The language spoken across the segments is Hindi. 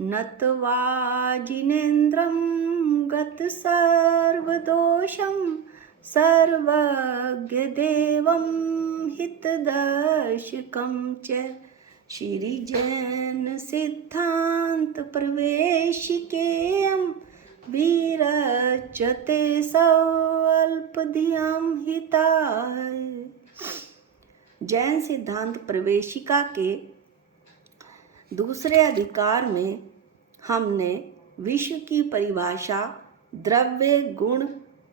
नत्वा जिनेन्द्रं गतसर्वदोषं सर्वज्ञदेवं हितदर्शकं च श्रीजैन सिद्धांत प्रवेशिकेयं विरचते स्वल्पधियं हिताय। जैन सिद्धांत प्रवेशिका के दूसरे अधिकार में हमने विश्व की परिभाषा, द्रव्य, गुण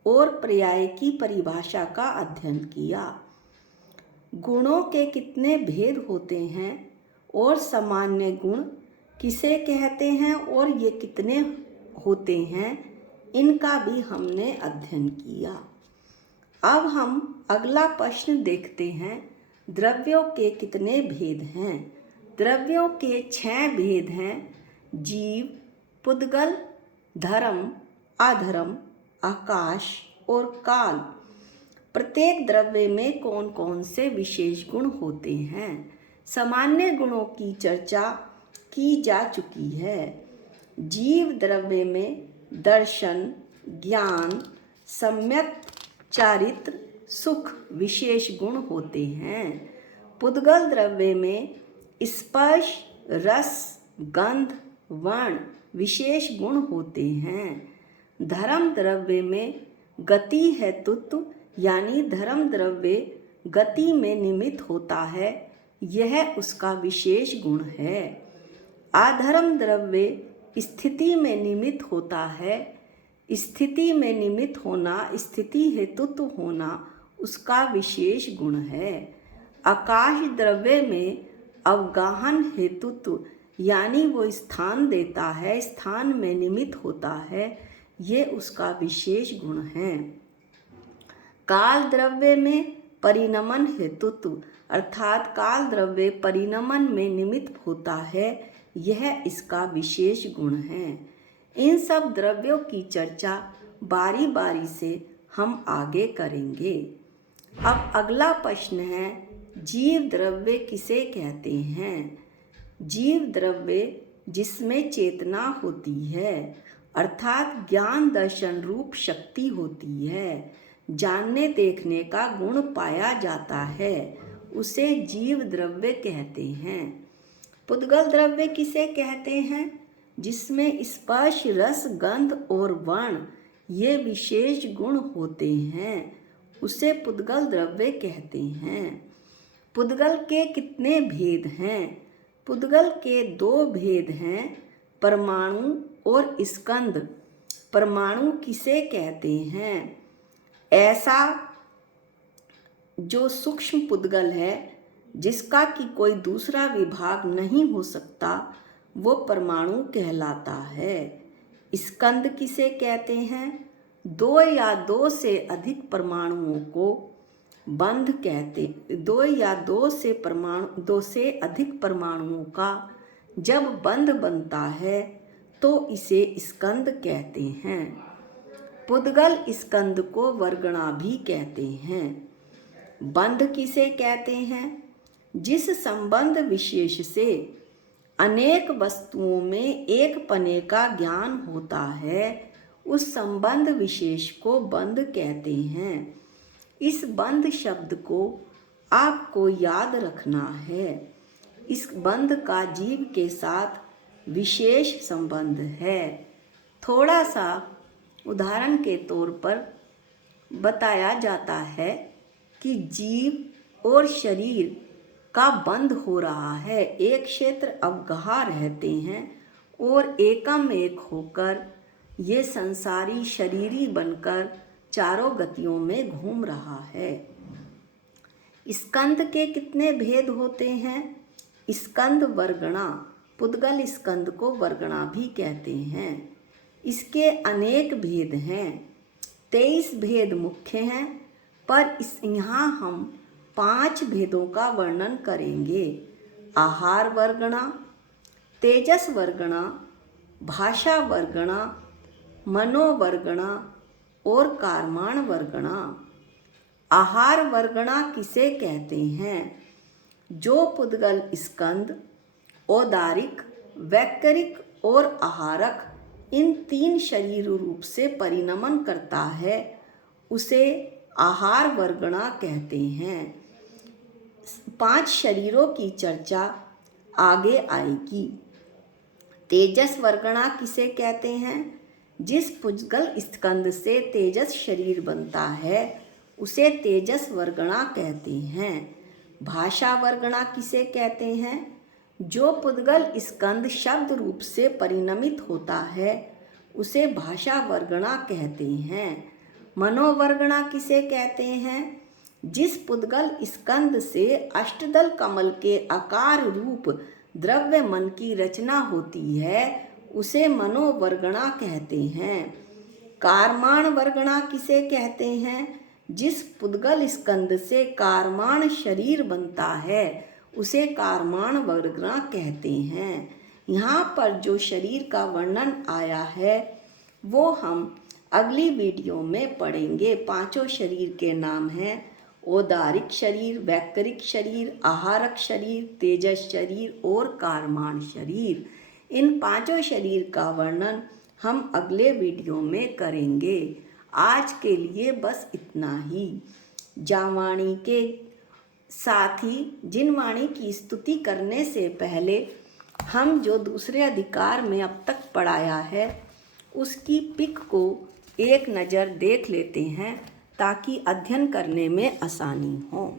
और पर्याय की परिभाषा का अध्ययन किया। गुणों के कितने भेद होते हैं और सामान्य गुण किसे कहते हैं और ये कितने होते हैं, इनका भी हमने अध्ययन किया। अब हम अगला प्रश्न देखते हैं। द्रव्यों के कितने भेद हैं? द्रव्यों के 6 भेद हैं। जीव, पुद्गल, धर्म, अधर्म, आकाश और काल। प्रत्येक द्रव्य में कौन कौन से विशेष गुण होते हैं? सामान्य गुणों की चर्चा की जा चुकी है। जीव द्रव्य में दर्शन, ज्ञान, सम्यक चारित्र, सुख विशेष गुण होते हैं। पुद्गल द्रव्य में स्पर्श, रस, गंध, वर्ण विशेष गुण होते हैं। धर्म द्रव्य में गति हेतुत्व यानी धर्म द्रव्य गति में निमित्त होता है, यह उसका विशेष गुण है। अधर्म द्रव्य स्थिति में निमित्त होता है। स्थिति में निमित्त होना, स्थिति हेतुत्व होना उसका विशेष गुण है। आकाश द्रव्य में अवगाहन हेतुत्व यानी वो स्थान देता है, स्थान में निमित्त होता है, ये उसका विशेष गुण है। काल द्रव्य में परिणमन हेतुत्व अर्थात काल द्रव्य परिणमन में निमित्त होता है, यह इसका विशेष गुण है। इन सब द्रव्यों की चर्चा बारी बारी से हम आगे करेंगे। अब अगला प्रश्न है, जीव द्रव्य किसे कहते हैं? जीव द्रव्य जिसमें चेतना होती है अर्थात ज्ञान दर्शन रूप शक्ति होती है, जानने देखने का गुण पाया जाता है, उसे जीव द्रव्य कहते हैं। पुद्गल द्रव्य किसे कहते हैं? जिसमें स्पर्श, रस, गंध और वर्ण ये विशेष गुण होते हैं, उसे पुद्गल द्रव्य कहते हैं। पुद्गल के कितने भेद हैं? पुद्गल के 2 भेद हैं, परमाणु और स्कंद। परमाणु किसे कहते हैं? ऐसा जो सूक्ष्म पुद्गल है, जिसका कि कोई दूसरा विभाग नहीं हो सकता, वो परमाणु कहलाता है। स्कंद किसे कहते हैं? 2 या 2 से अधिक परमाणुओं को बंध कहते। 2 या 2 से अधिक परमाणुओं का जब बंध बनता है तो इसे स्कंद कहते हैं। पुद्गल स्कंद को वर्गणा भी कहते हैं। बंध किसे कहते हैं? जिस संबंध विशेष से अनेक वस्तुओं में एक पने का ज्ञान होता है, उस संबंध विशेष को बंध कहते हैं। इस बंध शब्द को आपको याद रखना है। इस बंध का जीव के साथ विशेष संबंध है। थोड़ा सा उदाहरण के तौर पर बताया जाता है कि जीव और शरीर का बंध हो रहा है। एक क्षेत्र अवगाह रहते हैं और एकम एक होकर ये संसारी शरीरी बनकर चारों गतियों में घूम रहा है। स्कंद के कितने भेद होते हैं? स्कंद वर्गणा, पुद्गल स्कंद को वर्गणा भी कहते हैं। इसके अनेक भेद हैं। 23 भेद मुख्य हैं, पर यहाँ हम 5 भेदों का वर्णन करेंगे। आहार वर्गणा, तेजस वर्गणा, भाषा वर्गणा, मनोवर्गणा और कर्माण वर्गणा। आहार वर्गणा किसे कहते हैं? जो पुद्गल स्कंद औदारिक, वैकरिक और आहारक इन 3 शरीर रूप से परिणमन करता है उसे आहार वर्गणा कहते हैं। 5 शरीरों की चर्चा आगे आएगी। तेजस वर्गणा किसे कहते हैं? जिस पुद्गल स्कंद से तेजस शरीर बनता है उसे तेजस वर्गणा कहते हैं। भाषा वर्गणा किसे कहते हैं? जो पुद्गल स्कंद शब्द रूप से परिणमित होता है उसे भाषा वर्गणा कहते हैं। मनोवर्गणा किसे कहते हैं? जिस पुद्गल स्कंद से अष्टदल कमल के आकार रूप द्रव्य मन की रचना होती है उसे मनोवर्गणा कहते हैं। कारमाण वर्गणा किसे कहते हैं? जिस पुद्गल स्कंद से कारमाण शरीर बनता है उसे कारमाण वर्गणा कहते हैं। यहाँ पर जो शरीर का वर्णन आया है वो हम अगली वीडियो में पढ़ेंगे। 5 शरीर के नाम हैं औदारिक शरीर, वैक्रिक शरीर, आहारक शरीर, तेजस शरीर और कारमाण शरीर। इन 5 शरीर का वर्णन हम अगले वीडियो में करेंगे। आज के लिए बस इतना ही। जावाणी के साथ ही जिनवाणी की स्तुति करने से पहले हम जो दूसरे अधिकार में अब तक पढ़ाया है उसकी पिक को एक नज़र देख लेते हैं ताकि अध्ययन करने में आसानी हो।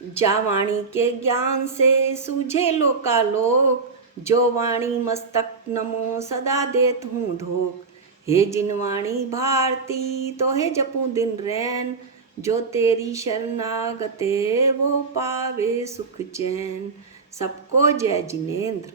जावाणी के ज्ञान से सूझे लोकालोक, जो वाणी मस्तक नमो सदा देत हूँ धोख। हे जिनवाणी भारती तो हे जपूं दिन रैन, जो तेरी शरणागते वो पावे सुख चैन। सबको जय जिनेंद्र।